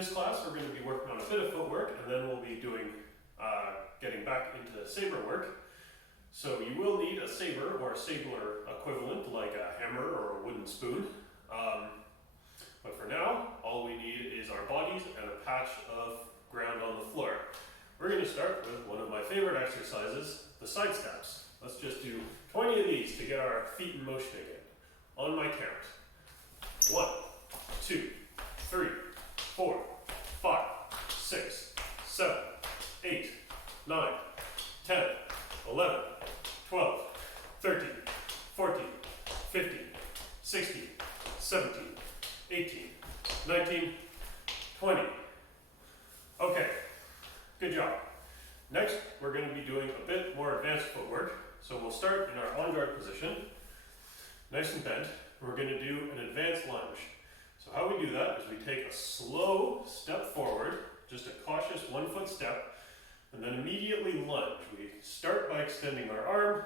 This class we're going to be working on a bit of footwork, and then we'll be doing getting back into saber work. So you will need a saber or a sabler equivalent like a hammer or a wooden spoon. But for now, all we need is our bodies and a patch of ground on the floor. We're going to start with one of my favorite exercises, the side steps. Let's just do 20 of these to get our feet in motion again. On my count. 1, 2, 3, 4, 5, 6, 7, 8, 9, 10, 11, 12, 13, 14, 15, 16, 17, 18, 19, 20. Okay, good job. Next, we're going to be doing a bit more advanced footwork. So we'll start in our on-guard position, nice and bent. We're going to do an advanced lunge. So how we do that is we take a slow step forward, just a cautious 1 foot step, and then immediately lunge. We start by extending our arm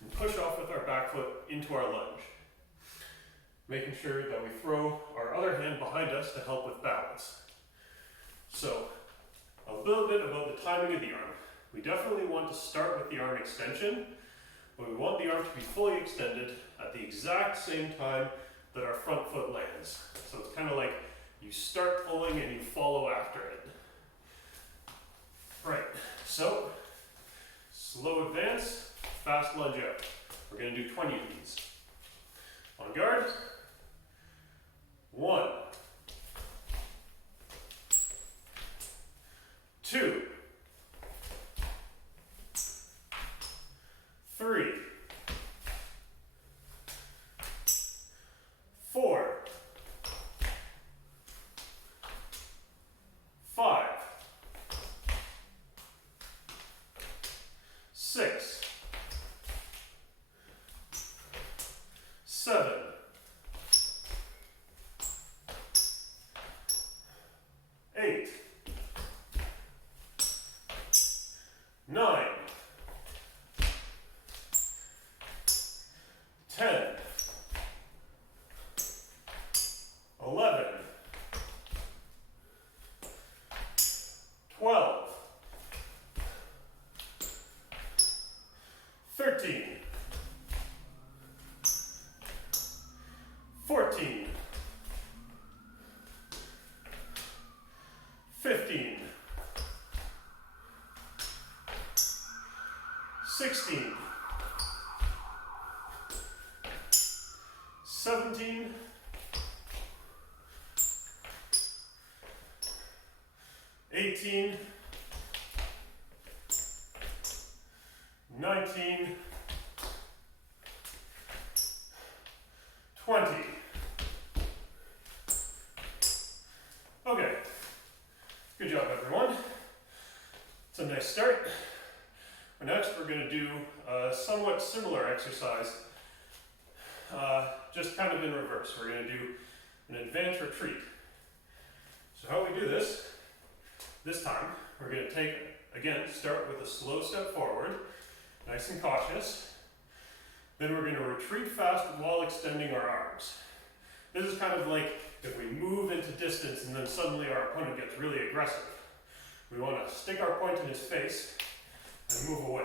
and push off with our back foot into our lunge, making sure that we throw our other hand behind us to help with balance. So a little bit about the timing of the arm. We definitely want to start with the arm extension, but we want the arm to be fully extended at the exact same time that our front foot lands. So it's kind of like you start pulling and you follow after it. Right, so slow advance, fast lunge out. We're going to do 20 of these. On guard. 1, 2, 3, 4, 5, 6, 7, 8, 9, 10, 11, 12, 13, 14, 15, 16, 17, 18, 19, 20. Okay, good job everyone. It's a nice start. Next we're going to do a somewhat similar exercise, just kind of in reverse. We're going to do an advanced retreat. So how we do this time, we're going to take, again, start with a slow step forward, nice and cautious. Then we're going to retreat fast while extending our arms. This is kind of like if we move into distance and then suddenly our opponent gets really aggressive. We want to stick our point in his face and move away.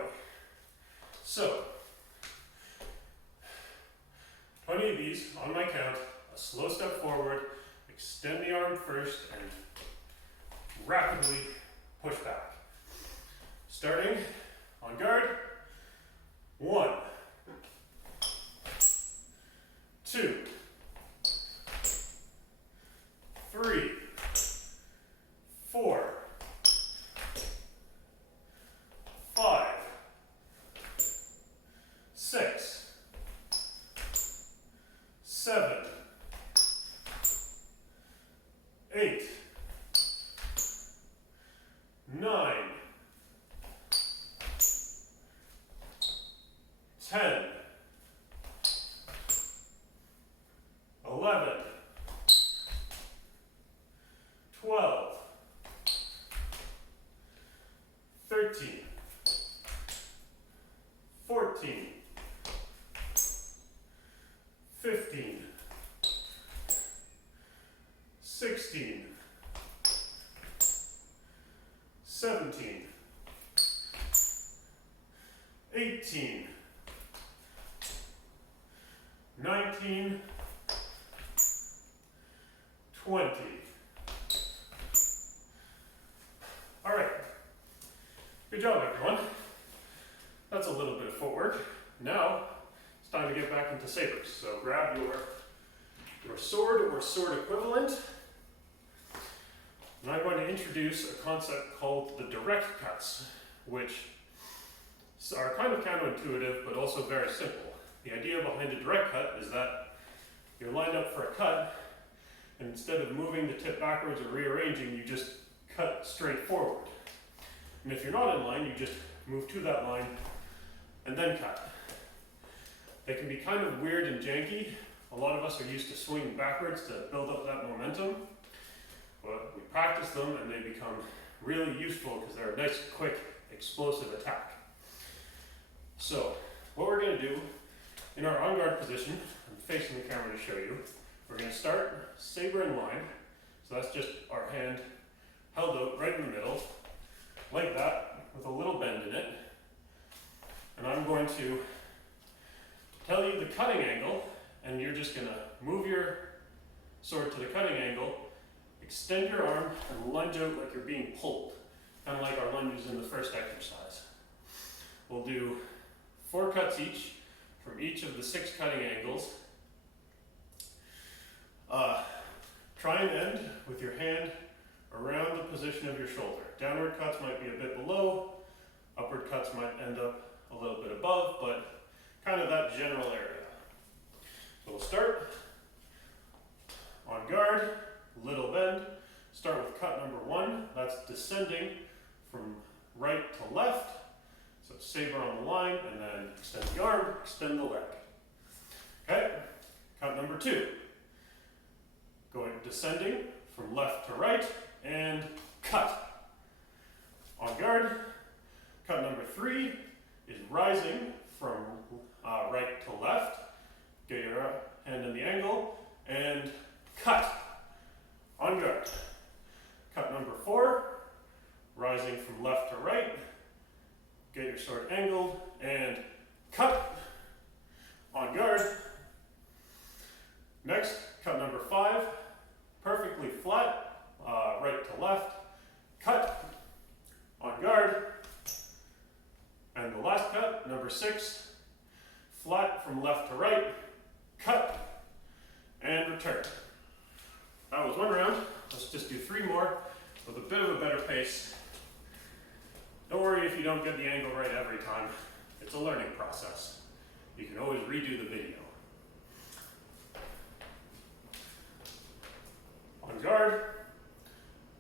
So, 20 of these on my count, a slow step forward, extend the arm first, and rapidly push back. Starting on guard. 1, 2, 3, 4, 5, 6, 7, 8, 9, 10, 11, 12, 13, 14, 15, 16, 17, 18, 19, 20. All right. Good job, everyone. That's a little bit of footwork. Now, it's time to get back into sabers. So grab your sword or sword equivalent. And I'm going to introduce a concept called the direct cuts, which are kind of counterintuitive, but also very simple. The idea behind a direct cut is that you're lined up for a cut, and instead of moving the tip backwards or rearranging, you just cut straight forward. And if you're not in line, you just move to that line and then cut. They can be kind of weird and janky. A lot of us are used to swinging backwards to build up that momentum, but we practice them and they become really useful because they're a nice, quick, explosive attack. So, what we're going to do in our on guard position, I'm facing the camera to show you, we're going to start saber in line. So that's just our hand held out right in the middle, like that, with a little bend in it. And I'm going to tell you the cutting angle, and you're just going to move your sword to the cutting angle, extend your arm, and lunge out like you're being pulled, kind of like our lunges in the first exercise. We'll do 4 cuts each from each of the 6 cutting angles. Try and end with your hand around the position of your shoulder. Downward cuts might be a bit below, upward cuts might end up a little bit above, but kind of that general area. So we'll start on guard, little bend. Start with cut number 1, that's descending from right to left. So saber on the line, and then extend the arm, extend the leg. Okay, cut number 2. Going descending from left to right, and cut. On guard, cut number 3 is rising from right to left. Get your hand in the angle, and cut. On guard. Cut number 4, rising from left to right. Get your sword angled, and cut. On guard. Next, cut number 5, perfectly flat, right to left, cut, on guard. And the last cut, number 6, flat from left to right, cut, and return. That was 1 round. Let's just do 3 more with a bit of a better pace. Don't worry if you don't get the angle right every time. It's a learning process. You can always redo the video. On guard,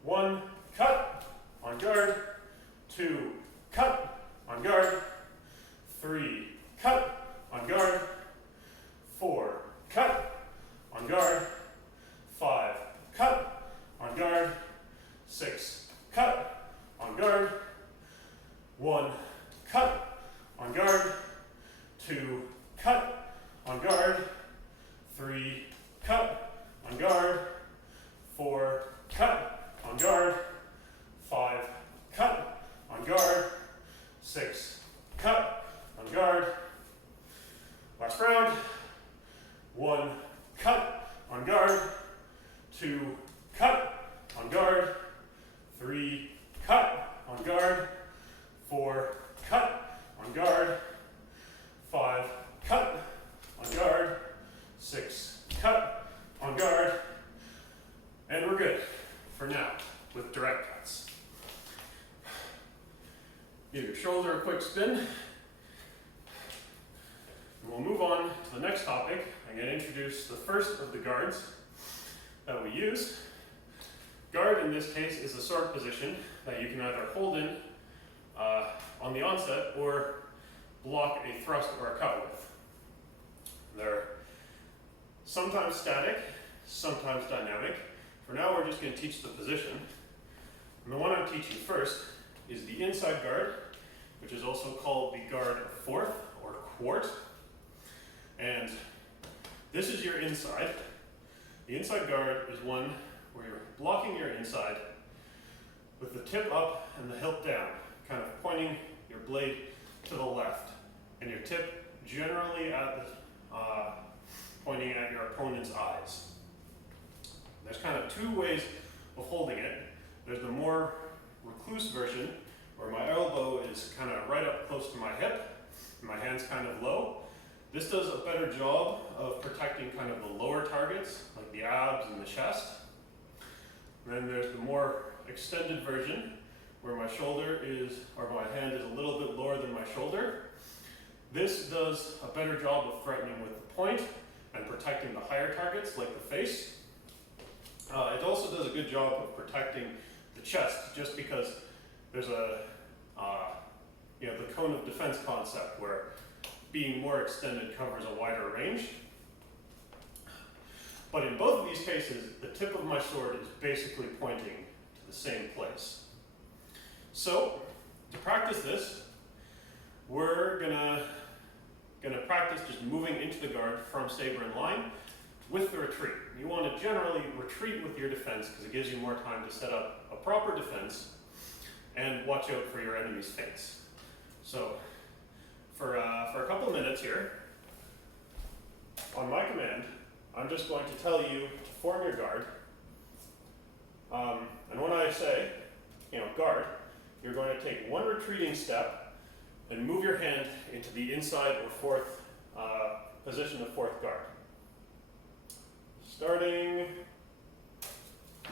1, cut, on guard, 2, cut, on guard, 3, cut, on guard, 4, cut, on guard, 5, cut, on guard, 6, cut, on guard, 1, cut, on guard, 2, cut, on guard, 3, cut, on guard, 4, cut, on guard, 5, cut, on guard, 6, cut, on guard. Last round. 1, cut, on guard, 2, cut, on guard, 3, cut, on guard, 4, cut, on guard, 5, cut, on guard, 6, cut, on guard. And we're good for now with direct cuts. Give your shoulder a quick spin. And we'll move on to the next topic. I'm going to introduce the first of the guards that we use. Guard in this case is a sword position that you can either hold in on the onset or block a thrust or a cut with. They're sometimes static, sometimes dynamic. For now, we're just going to teach the position. And the one I'm teaching first is the inside guard, which is also called the guard fourth or quart. And this is your inside. The inside guard is one where you're blocking your inside with the tip up and the hilt down, kind of pointing your blade to the left, and your tip generally at the, pointing at your opponent's eyes. There's kind of two ways of holding it. There's the more recluse version, where my elbow is kind of right up close to my hip, and my hand's kind of low. This does a better job of protecting kind of the lower targets, like the abs and the chest. And then there's the more extended version, where my shoulder is, or my hand is a little bit lower than my shoulder. This does a better job of threatening with the point and protecting the higher targets, like the face. It also does a good job of protecting the chest, just because there's a, the cone of defense concept, where being more extended covers a wider range. But in both of these cases, the tip of my sword is basically pointing to the same place. So, to practice this, we're gonna practice just moving into the guard from saber and line with the retreat. You want to generally retreat with your defense because it gives you more time to set up a proper defense and watch out for your enemy's feints. So, for a couple minutes here, on my command, I'm just going to tell you to form your guard. And when I say, guard, you're going to take one retreating step and move your hand into the inside or fourth position of fourth guard. Starting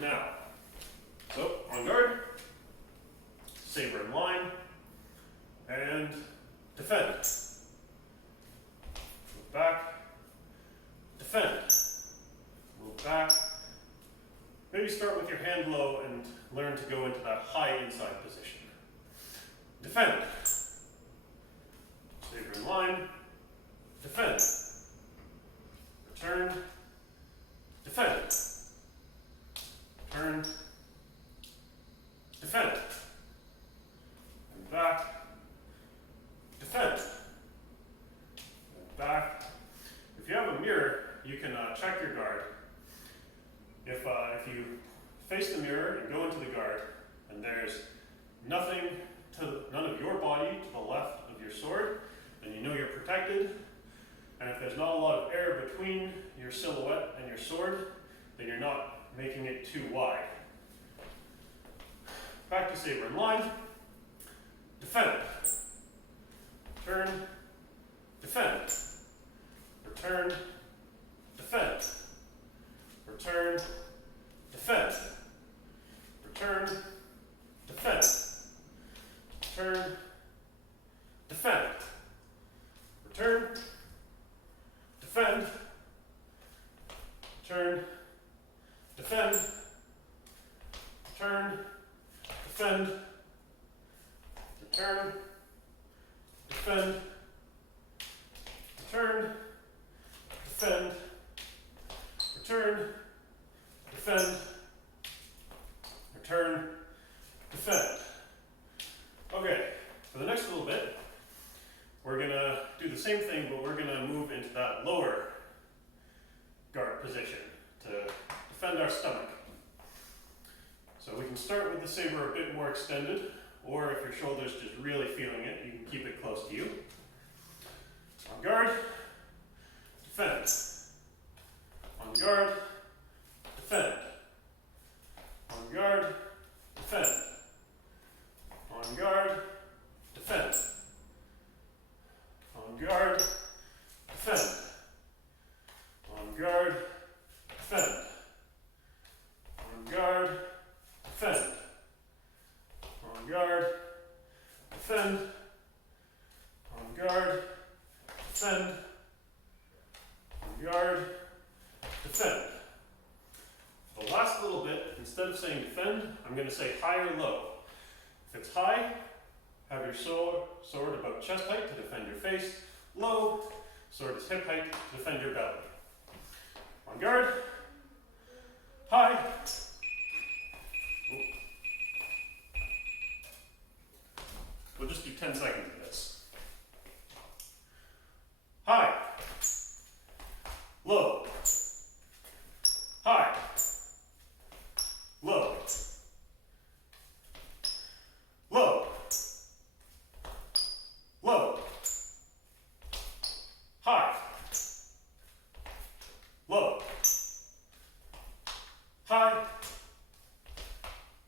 now. So, on guard, saber in line, and defend. Move back, defend. Move back. Maybe start with your hand low and learn to go into that high inside position. Defend. Saber in line, defend. Return, defend. Turn, defend. And back, defend. And back. If you have a mirror, you can check your guard. If you face the mirror and go into the guard, and there's none of your body to the left of your sword, then you know you're protected. And if there's not a lot of air between your silhouette and your sword, then you're not making it too wide. Back to saber in line. Defend. Turn. Defend. Return. Defend. Return. Defend. Return. Defend. Return. Defend. Return. Defend. Turn. Defend. Turn. Defend. Return. Defend. Return. Defend. Return. Defend. Return. Defend. Okay, for the next little bit, we're going to do the same thing, but we're going to move into that lower guard position to defend our stomach. So we can start with the saber a bit more extended, or if your shoulder's just really feeling it, you can keep it close to you. On guard, defend. On guard, defend. On guard, defend. On guard, defend. On guard, defend. On guard, defend. On guard, defend. On guard, defend. On guard, defend. On guard, defend. The last little bit, instead of saying defend, I'm going to say high or low. If it's high, have your sword about chest height to defend your face. Low, sword is hip height to defend your belly. On guard, high. We'll just do 10 seconds of this. High. Low. High. Low.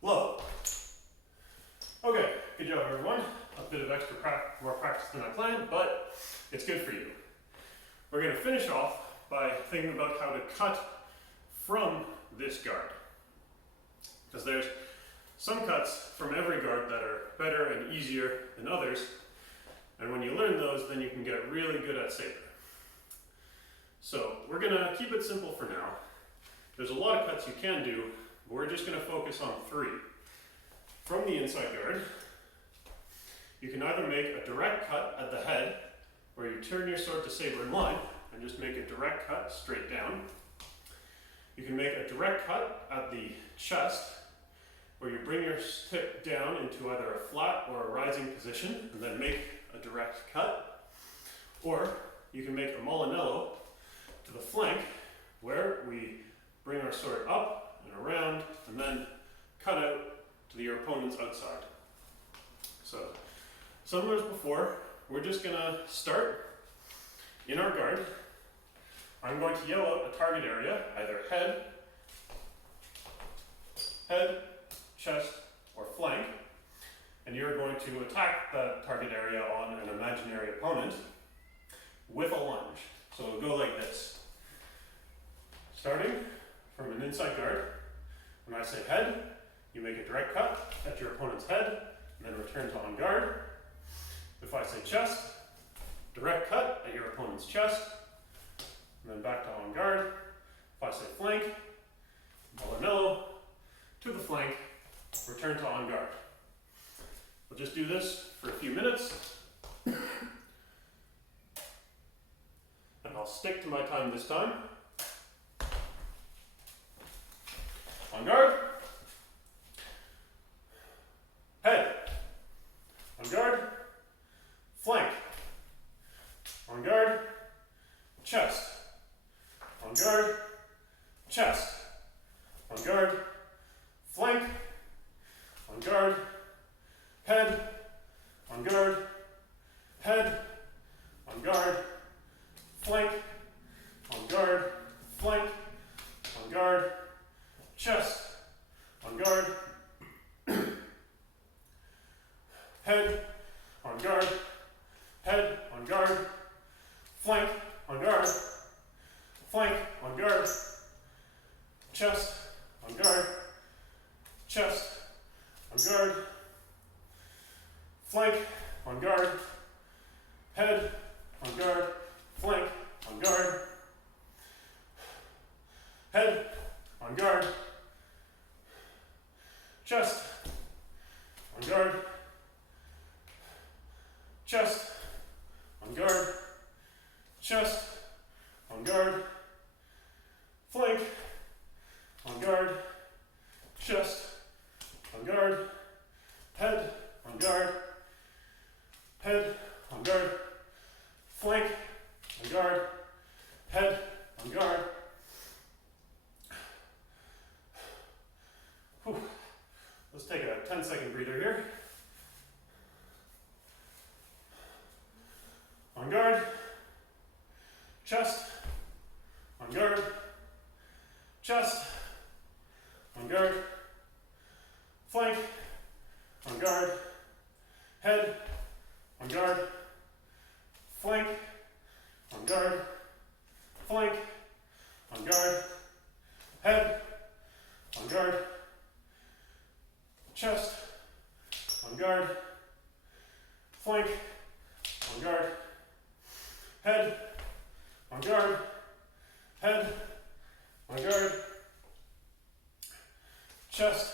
low. Okay, good job everyone. A bit of extra more practice than I planned, but it's good for you. We're going to finish off by thinking about how to cut from this guard. Because there's some cuts from every guard that are better and easier than others, and when you learn those, then you can get really good at saber. So we're going to keep it simple for now. There's a lot of cuts you can do, but we're just going to focus on 3. From the inside guard, you can either make a direct cut at the head, where you turn your sword to saber in line, and just make a direct cut straight down. You can make a direct cut at the chest, where you bring your stick down into either a flat or a rising position, and then make a direct cut. Or you can make a Molinello to the flank, where we bring our sword up and around, and then cut out to your opponent's outside. So, similar as before, we're just gonna start in our guard. I'm going to yell out a target area, either head, chest, or flank, and you're going to attack that target area on an imaginary opponent with a lunge. So it'll go like this. Starting from an inside guard, when I say head, you make a direct cut at your opponent's head, and then return to on guard. If I say chest, direct cut at your opponent's chest, and then back to on guard. If I say flank, Molinello to the flank, return to on guard. We'll just do this for a few minutes, and I'll stick to my time this time. On guard, head, on guard, flank, on guard, chest, on guard, chest, on guard, flank, on guard, head, on guard, head, on guard, flank, on guard, flank, on guard, chest, on guard, head, on guard, head, on guard, flank, on guard, flank, on guard, chest, on guard, chest, on guard, flank, on guard, head, on guard, flank, on guard, head, on guard, chest, on guard, chest, on guard, chest, on guard, flank, on guard, chest, on guard, head, on guard, head, on guard, flank, on guard, head, on guard. Whew. Let's take a 10-second breather here. On guard, chest, on guard, chest, on guard, flank, on guard, head, on guard, flank, on guard, flank, on guard, head, on guard, chest, on guard, flank, on guard, head, on guard, head, on guard, chest,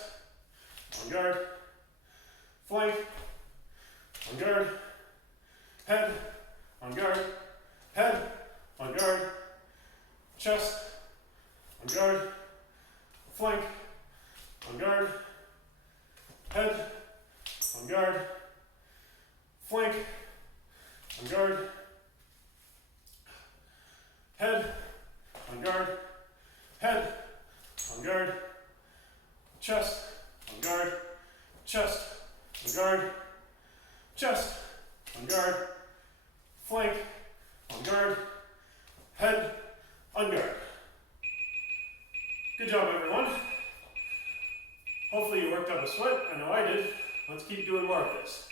on guard, flank, on guard, head, on guard, head, on guard, chest, on guard, flank, on guard, head, on guard, flank, on guard, head, on guard, head, on guard, chest, on guard, chest, on guard, chest, on guard, flank, on guard, head, on guard. Good job, everyone. Hopefully you worked up a sweat. I know I did. Let's keep doing more of this.